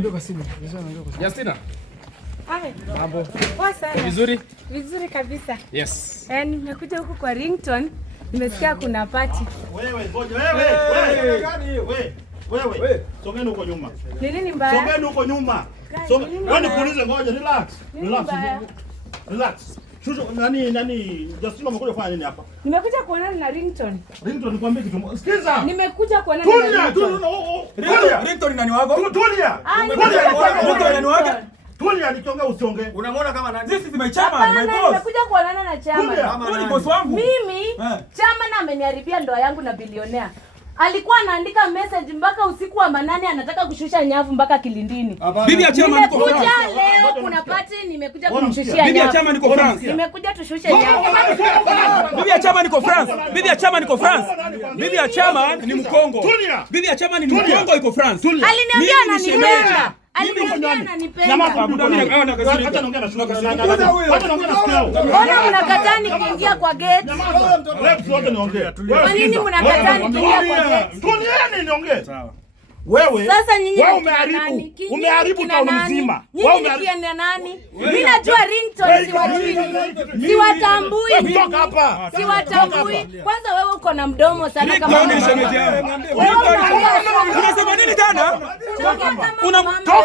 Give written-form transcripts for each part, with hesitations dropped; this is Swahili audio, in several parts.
anaongea kwa simu. Justine. Mambo. Poa sana. Vizuri? Vizuri kabisa. Yes. Nimekuja huku kwa Ringtone. Nimesikia kuna party. Wewe, ngoja wewe. Wewe. Sogeni huko nyuma. Ni nini mbaya? Sogeni huko nyuma. Wewe nikuulize, ngoja relax. Shusho nani Justine amekuja kufanya nini hapa? Nimekuja kuonana na Ringtone. Ringtone nikwambie kitu. Sikiza. Nimekuja kuonana na Ringtone. Ringtone nani wako? Tulia. Ringtone nani wako? Tulia nikiongea usiongee. Unamwona kama nani? This is my chairman, my boss. Nimekuja kuonana na chairman. Wewe ni boss wangu. Mimi chairman ameniharibia ndoa yangu na bilionea. Alikuwa anaandika message mpaka usiku wa manane, anataka kushusha nyavu mpaka kilindini. Bibi ya chairman niko France. Nimekuja leo kuna party, nimekuja kumshushia nyavu. Bibi ya chairman niko France. Nimekuja tushushe nyavu. Bibi ya chairman niko France. Bibi ya chairman niko France. Bibi ya chairman ni Mkongo. Bibi ya chairman ni Mkongo iko France. Aliniambia ananipenda. Aliniambia ananipenda. Acha naongea na shule. Mbona mnakataa nikiingia kwa gate? Reps wote niongee. Kwa nini mnakataa nikiingia kwa gate? Tulieni niongee. Sawa. Wewe sasa nyinyi umeharibu tauni mzima. Wewe umekienda nani? Mimi najua Ringtone siwatambui. Toka hapa. Siwatambui. Kwanza wewe uko na mdomo sana kama unasema nini jana? Toka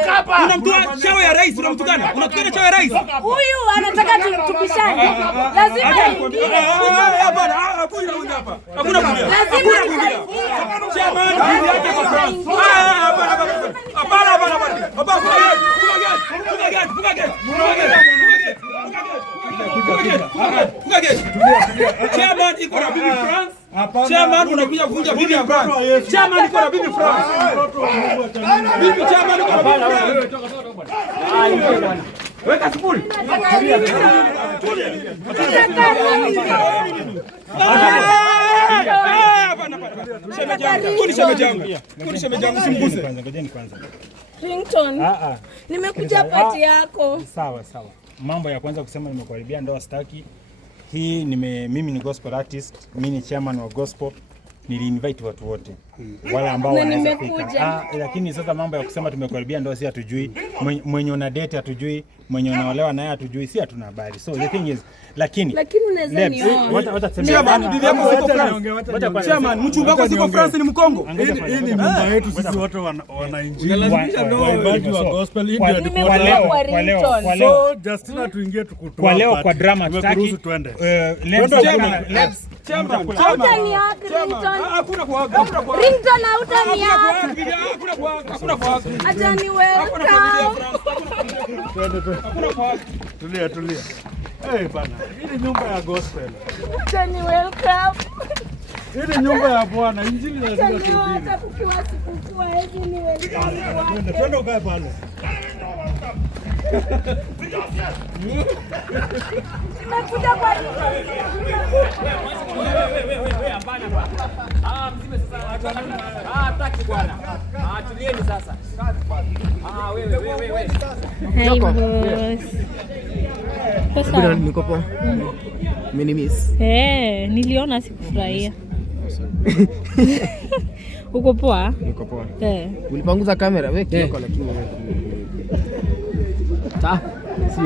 hapa. Unamtoa chao ya rais, unamtukana. Unatukana chao ya rais. Huyu anataka tupishane. Lazima aingie. Hapana, hakuna huyu hapa. Hakuna kuja. Lazima aingie. Chairman bibi yake kwa France. Chairman iko na bibi France. Chairman unakuja kuvunja bibi ya France. Chairman iko na bibi France. Bibi chairman iko na bibi France. Weka sifuri. Shemejangu simguze. Ngojeni kwanza. Ringtone. Nimekuja party yako. Sawa. Mambo ya kwanza kusema nimekuharibia ndoa staki. Hii mimi ni gospel artist, mimi ni chairman wa gospel. Nili-invite watu wote wale ambao wanaweza fika. Lakini sasa mambo ya kusema tumekuharibia ndoa si hatujui, mwenye una date hatujui, mwenye unaolewa naye hatujui, si hatuna habari. So the thing is lakini unaweza nioa. Wacha tuseme chairman bibi yako siko France. Chairman mchumba wako siko France ni Mkongo. Hii ni mumba yetu sisi wote wana injili. Waimbaji wa gospel hii ndio kwa leo. So Justine tuingie tukutoa. Kwa leo kwa drama tutaki. Tuende. Chairman. Hakuna kwa Ringtone hautaniacha. Hakuna kwa. Acha ni welcome. Tulia. Bana. Hii ni nyumba ya gospel. Acha ni welcome. Hii ni nyumba ya Bwana. Injili lazima tuhubiri. Hata kukiwa sikukuu hizi ni welcome. Twende ukae pale. Nakuja kwa mzime sasa. Hataki bwana. Tulieni sasa. Wewe. Hey boss. Pesa niko poa. Mimi miss. Niliona sikufurahia. Uko poa? Niko poa. Ulipanguza kamera wewe kioko lakini. Ta. Si